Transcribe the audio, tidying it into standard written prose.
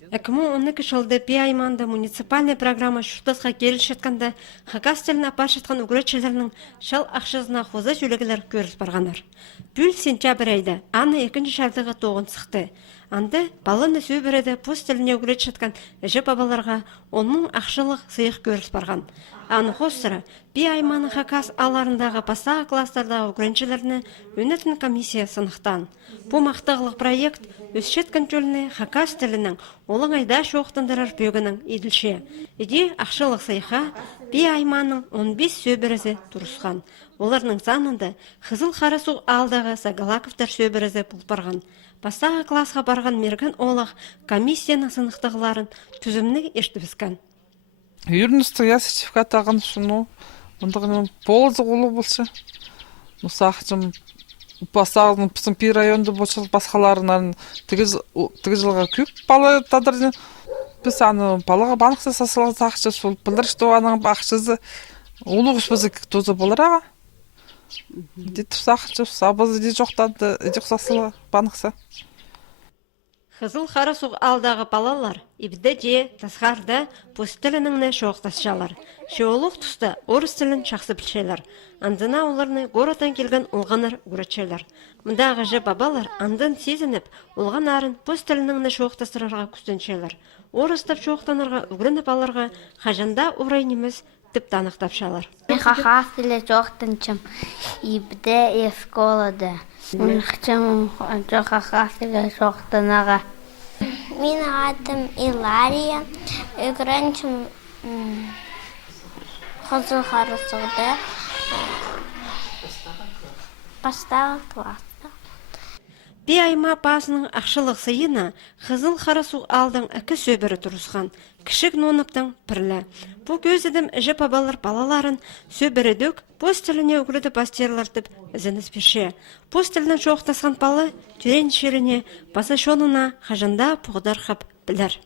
2012 жылды бей айманда муниципальный программа шуштасқа келіш жатқанда хакас тілін апар жатқан үгіретшілерінің шал ақшызына қоза жүлегілер көріс барғанар. Бүл сентябрь айда аны екінші шардығы тоғын сықты. Анды балыны сөйбіреді пұс тіліне үгірет жатқан әжі бабаларға оның ақшылық сыйық көріс барған. Аны қостыры, бей айманы хакас аларындағы пасаға кластардағы үгіретшілеріні өнетін комиссия сынықтан. Бұл мақтағылық проект өсшет контроліне хакас тілінің олың айда шоқтындырар бөгінің еділше. Еде ақшылық сыйға бей айманың 15 сөбірізі тұрысқан. Оларының санында Қызыл Қарасу алдағы Сагалаковтар сөбірізі бұлпарған. Пасаға классқа барған мерген олақ комиссияның сынықтығыларын түзімнің ештібіскен. Юрнусты я сертификат ағын шыну, мұндығының полызы қолы болшы. Мұсақчым пасағының пысым пей районды болшы басқаларынан тігі жылға көп балы тадырдың. Біз аны балыға банықсы сасылығы сақшы сол білдір, что аның бақшызы олығы шпызы тозы болыр аға. Дейді сақшы, сабызы де жоқтады, жоқ сасылығы банықсы. Қызыл Қарасу алдағы балалар, ибді де тасқарда пұс тілініңні шоқтасшалар. Шеолық тұста орыс тілін шақсы білшелер. Андына оларны городтан келген ұлғанар үгіретшелер. Мұндағы жы бабалар андын сезініп, ұлған арын пұс тілініңні шоқтастырарға күстеншелер. Орыстап шоқтанырға үгірініп аларға қажанда орайнеміз тіп танықтапшалар. Хахас тілі жоқтынчым, ибді есколады. Мынықчым хахас тілі жоқтынаға. Менің атым Илария, үгірінчім Қызыл Қарасуды бастағы класста. Бей айма басының ақшылық сыйына Қызыл Қарасу алдың әкі сөбірі тұрысқан, кішік ноныптың пірлі. Бұл көзідім әжі бабалар балаларын сөбірі дөк, пос тіліне үгілді бастерлартып ізініс пеше. Пос тілінің шоқтасқан балы түрен шеріне баса шонына қажында пұғдар қап білер.